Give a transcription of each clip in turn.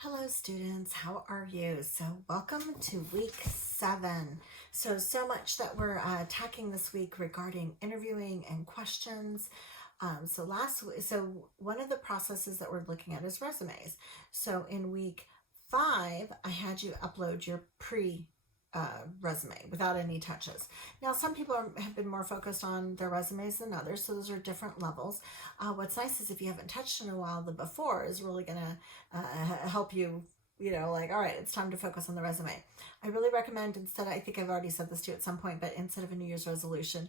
Hello students, how are you? So welcome to week 7. So much that we're attacking this week regarding interviewing and questions. So one of the processes that we're looking at is resumes. So in week 5, I had you upload your resume without any touches. Now, some people have been more focused on their resumes than others, so those are different levels. What's nice is if you haven't touched in a while, the before is really going to help you, like, all right, it's time to focus on the resume. I really recommend I think I've already said this to you at some point, but instead of a New Year's resolution,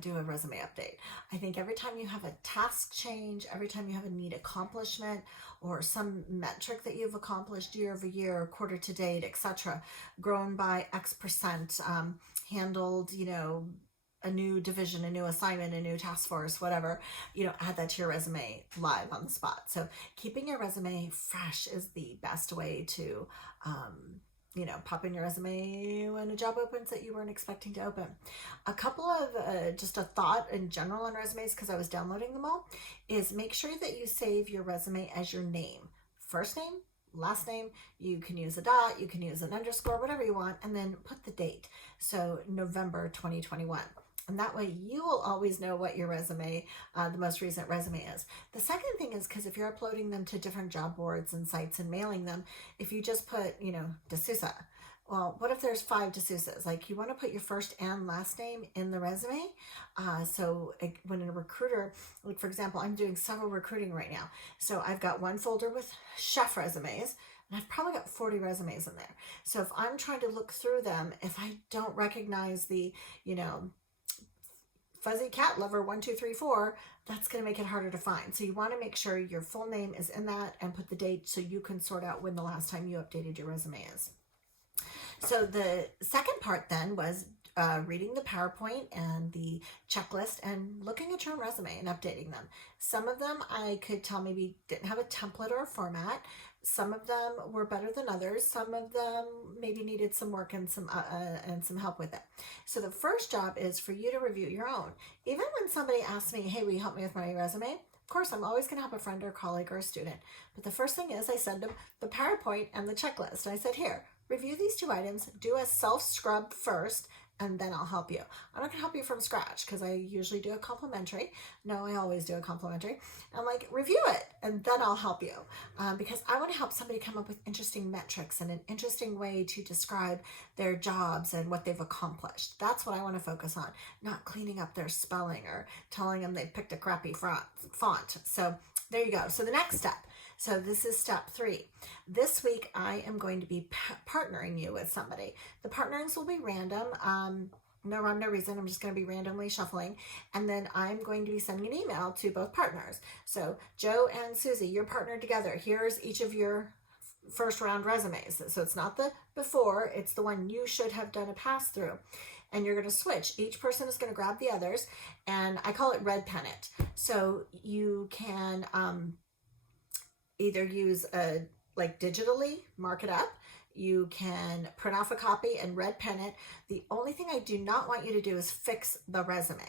do a resume update. I think every time you have a task change, every time you have a neat accomplishment or some metric that you've accomplished year over year, quarter to date, etc., grown by X percent, handled, a new division, a new assignment, a new task force, whatever, add that to your resume live on the spot. So keeping your resume fresh is the best way to, pop in your resume when a job opens that you weren't expecting to open. A couple of, just a thought in general on resumes, because I was downloading them all, is make sure that you save your resume as your name. First name, last name, you can use a dot, you can use an underscore, whatever you want, and then put the date. So November 2021. And that way you will always know what your resume, the most recent resume is. The second thing is, because if you're uploading them to different job boards and sites and mailing them, if you just put, D'Souza, well, what if there's 5 D'Souzas? Like, you want to put your first and last name in the resume. So when a recruiter, like for example, I'm doing several recruiting right now. So I've got one folder with chef resumes, and I've probably got 40 resumes in there. So if I'm trying to look through them, if I don't recognize the, fuzzy cat lover 1 2 3 4, that's going to make it harder to find. So you want to make sure your full name is in that and put the date so you can sort out when the last time you updated your resume is. So the second part then was reading the PowerPoint and the checklist and looking at your own resume and updating them. Some of them I could tell maybe didn't have a template or a format. Some of them were better than others. Some of them maybe needed some work and some help with it. So the first job is for you to review your own. Even when somebody asks me, hey, will you help me with my resume? Of course, I'm always going to help a friend or colleague or a student. But the first thing is I send them the PowerPoint and the checklist. I said, here, review these 2 items, do a self-scrub first, and then I'll help you. I'm not going to help you from scratch because I usually do a complimentary. No, I always do a complimentary. I'm like, review it, and then I'll help you because I want to help somebody come up with interesting metrics and an interesting way to describe their jobs and what they've accomplished. That's what I want to focus on, not cleaning up their spelling or telling them they picked a crappy font. So there you go. So the next step. So this is step 3. This week, I am going to be partnering you with somebody. The partnerings will be random. No rhyme, no reason. I'm just going to be randomly shuffling. And then I'm going to be sending an email to both partners. So Joe and Susie, you're partnered together. Here's each of your first round resumes. So it's not the before, it's the one you should have done a pass through. And you're going to switch. Each person is going to grab the others. And I call it red pen it. So you can either use digitally mark it up. You can print off a copy and red pen it. The only thing I do not want you to do is fix the resume.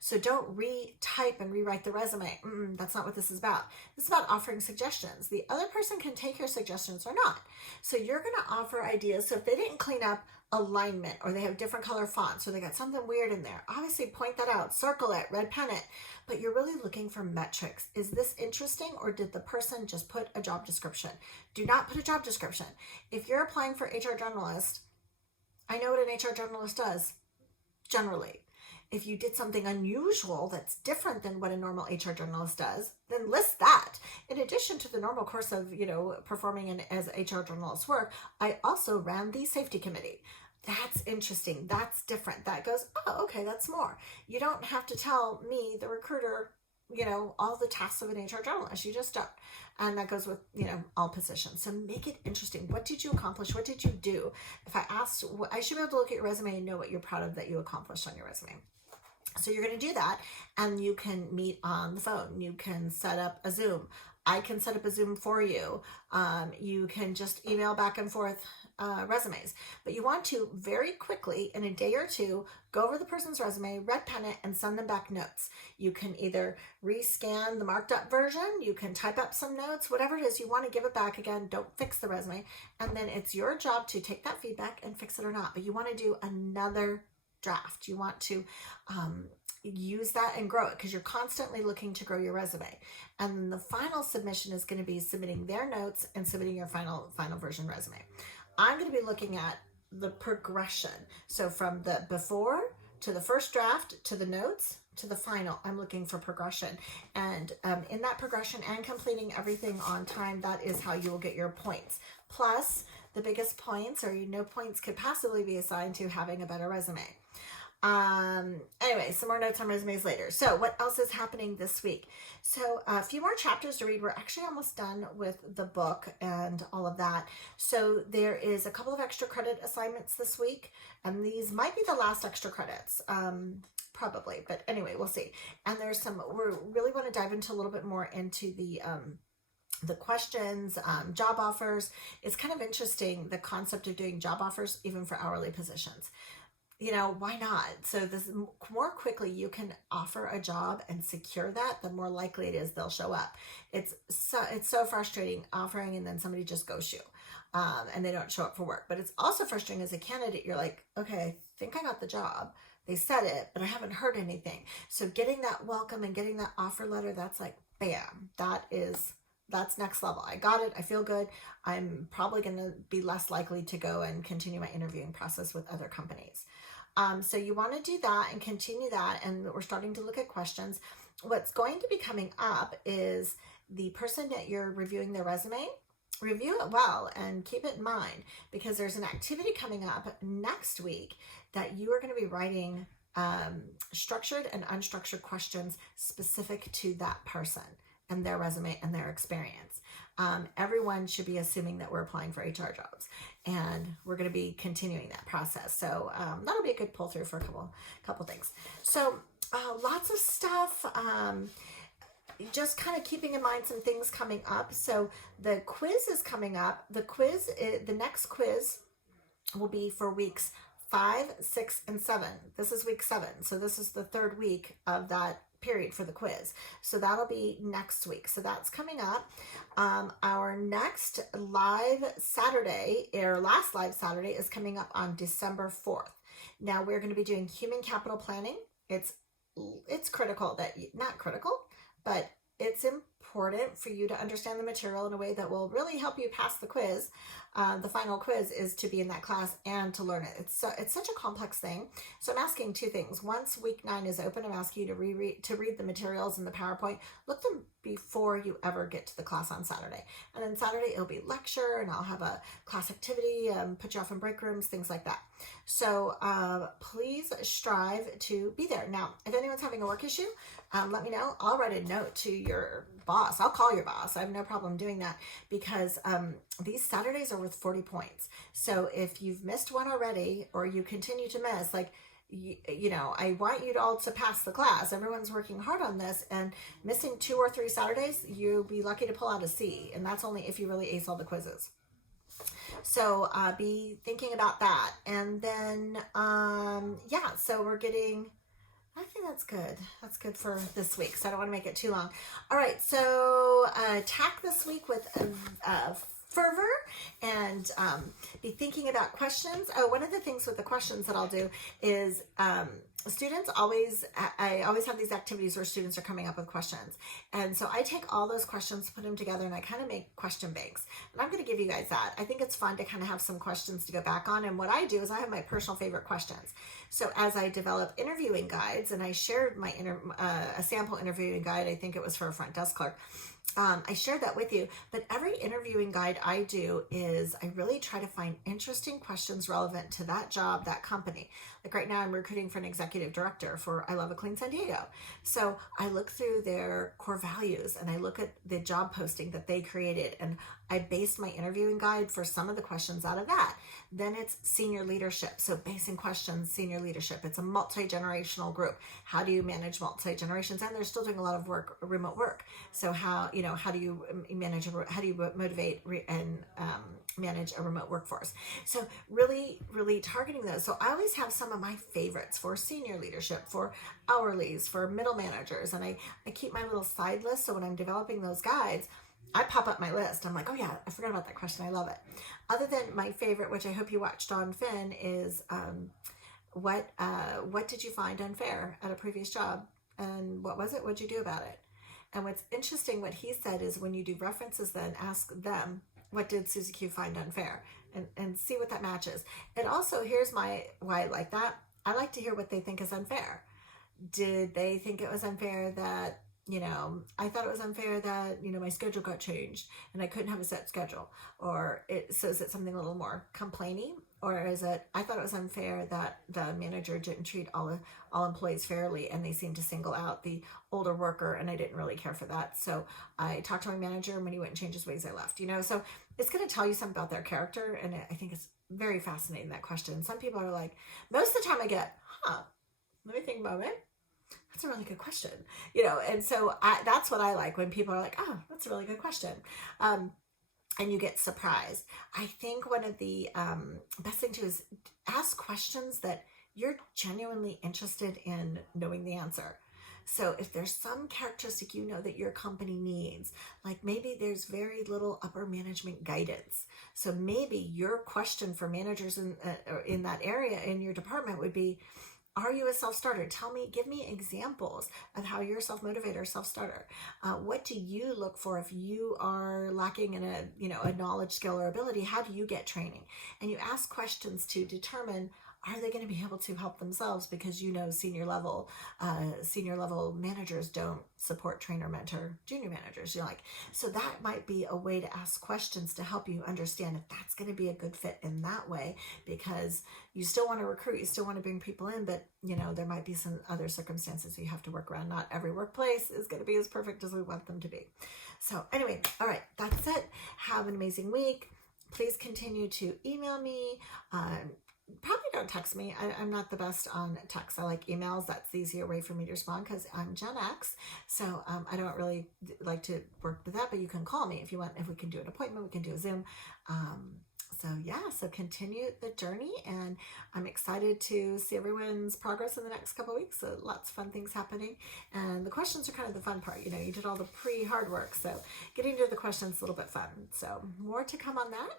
So don't retype and rewrite the resume. That's not what this is about. This is about offering suggestions. The other person can take your suggestions or not. So you're going to offer ideas. So if they didn't clean up alignment or they have different color fonts or they got something weird in there, obviously point that out, circle it, red pen it. But you're really looking for metrics. Is this interesting, or did the person just put a job description? Do not put a job description. If you're applying for HR generalist, I know what an HR generalist does, generally. If you did something unusual that's different than what a normal HR generalist does, then list that. In addition to the normal course of, performing as HR generalist work, I also ran the safety committee. That's interesting. That's different. That goes, oh, okay, that's more. You don't have to tell me, the recruiter, all the tasks of an HR generalist. You just don't. And that goes with, all positions. So make it interesting. What did you accomplish? What did you do? If I asked, I should be able to look at your resume and know what you're proud of that you accomplished on your resume. So you're going to do that, and you can meet on the phone. You can set up a Zoom. I can set up a Zoom for you. You can just email back and forth resumes. But you want to very quickly, in a day or two, go over the person's resume, red pen it, and send them back notes. You can either rescan the marked up version, you can type up some notes, whatever it is, you want to give it back. Again, don't fix the resume. And then it's your job to take that feedback and fix it or not. But you want to do another draft. You want to use that and grow it, because you're constantly looking to grow your resume. And then the final submission is going to be submitting their notes and submitting your final version resume. I'm going to be looking at the progression. So from the before to the first draft to the notes to the final, I'm looking for progression. And in that progression and completing everything on time, that is how you will get your points. Plus, the biggest points, or no points could possibly be assigned to having a better resume. Anyway, some more notes on resumes later. So what else is happening this week? So a few more chapters to read. We're actually almost done with the book and all of that. So there is a couple of extra credit assignments this week, and these might be the last extra credits. Probably, but anyway, we'll see. And there's some, we really want to dive into a little bit more into the questions, job offers. It's kind of interesting, the concept of doing job offers even for hourly positions. You know, why not? So this more quickly you can offer a job and secure that, the more likely it is they'll show up. It's so frustrating offering and then somebody just ghosts you, and they don't show up for work. But it's also frustrating as a candidate. You're like, okay, I think I got the job. They said it, but I haven't heard anything. So getting that welcome and getting that offer letter, that's like, bam, that's next level. I got it. I feel good. I'm probably going to be less likely to go and continue my interviewing process with other companies. So you want to do that and continue that. And we're starting to look at questions. What's going to be coming up is the person that you're reviewing their resume, review it well and keep it in mind, because there's an activity coming up next week that you are going to be writing structured and unstructured questions specific to that person and their resume and their experience. Everyone should be assuming that we're applying for HR jobs, and we're going to be continuing that process. So that'll be a good pull through for a couple things. So lots of stuff. Just kind of keeping in mind some things coming up. So the quiz is coming up. The next quiz will be for weeks 5, 6, and 7. This is week 7. So this is the third week of that period for the quiz. So that'll be next week. So that's coming up. Our next live Saturday, or last live Saturday, is coming up on December 4th. Now we're going to be doing human capital planning. It's critical that, not critical, but it's important for you to understand the material in a way that will really help you pass the quiz. The final quiz is to be in that class and to learn it. It's such a complex thing. So I'm asking two things. Once week 9 is open, I'm asking you to read the materials in the PowerPoint. Look them before you ever get to the class on Saturday. And then Saturday it'll be lecture, and I'll have a class activity, put you off in break rooms, things like that. So please strive to be there. Now, if anyone's having a work issue, let me know. I'll write a note to your boss. I'll call your boss. I have no problem doing that, because these Saturdays are worth 40 points. So if you've missed one already, or you continue to miss, like, you know, I want you all to pass the class. Everyone's working hard on this, and missing 2 or 3 Saturdays, you'll be lucky to pull out a C. And that's only if you really ace all the quizzes. So be thinking about that. And then, yeah, so we're getting, I think that's good. That's good for this week. So I don't want to make it too long. All right. So attack this week with fervor, and be thinking about questions. Oh, one of the things with the questions that I'll do is students I always have these activities where students are coming up with questions. And so I take all those questions, put them together, and I kind of make question banks. And I'm going to give you guys that. I think it's fun to kind of have some questions to go back on. And what I do is I have my personal favorite questions. So as I develop interviewing guides, and I shared my a sample interviewing guide, I think it was for a front desk clerk. I shared that with you, but every interviewing guide I do is I really try to find interesting questions relevant to that job, that company. Like right now I'm recruiting for an executive director for I Love a Clean San Diego. So I look through their core values, and I look at the job posting that they created, and I based my interviewing guide for some of the questions out of that. Then it's senior leadership. So basing questions, senior leadership. It's a multi-generational group. How do you manage multi-generations? And they're still doing a lot of work, remote work. So how, you know, how do you manage, how do you motivate and manage a remote workforce? So really, really targeting those. So I always have some of my favorites for senior leadership, for hourlies, for middle managers. And I keep my little side list. So when I'm developing those guides, I pop up my list. I'm like, oh yeah, I forgot about that question. I love it. Other than my favorite, which I hope you watched on Finn, is what did you find unfair at a previous job? And what was it? What'd you do about it? And what's interesting, what he said is when you do references, then ask them, what did Susie Q find unfair? And see what that matches. And also, here's why I like that. I like to hear what they think is unfair. Did they think it was unfair that, you know, I thought it was unfair that, you know, my schedule got changed and I couldn't have a set schedule? Or is it something a little more complaining? Or is it, I thought it was unfair that the manager didn't treat all employees fairly and they seemed to single out the older worker and I didn't really care for that. So I talked to my manager, and when he wouldn't change his ways, I left, you know? So it's going to tell you something about their character. And I think it's very fascinating, that question. Some people are like, most of the time I get, let me think a moment. That's a really good question, you know? And so that's what I like, when people are like, oh, that's a really good question. And you get surprised. I think one of the best thing to do is ask questions that you're genuinely interested in knowing the answer. So if there's some characteristic you know that your company needs, like maybe there's very little upper management guidance. So maybe your question for managers in that area in your department would be, are you a self-starter? Give me examples of how you're a self-motivator or self-starter. What do you look for if you are lacking in a knowledge, skill, or ability? How do you get training? And you ask questions to determine, are they going to be able to help themselves? Because, you know, senior level managers don't support trainer, mentor, junior managers. You're like, so that might be a way to ask questions to help you understand if that's going to be a good fit in that way, because you still want to recruit, you still want to bring people in, but, you know, there might be some other circumstances you have to work around. Not every workplace is going to be as perfect as we want them to be. So anyway, all right, that's it. Have an amazing week. Please continue to email me. Probably don't text me. I'm not the best on text. I like emails. That's the easier way for me to respond because I'm Gen X. So I don't really like to work with that, but you can call me if you want. If we can do an appointment, we can do a Zoom. So continue the journey, and I'm excited to see everyone's progress in the next couple of weeks. So lots of fun things happening, and the questions are kind of the fun part. You know, you did all the pre-hard work, so getting to the questions is a little bit fun. So more to come on that.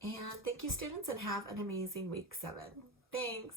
And thank you, students, and have an amazing week 7. Thanks.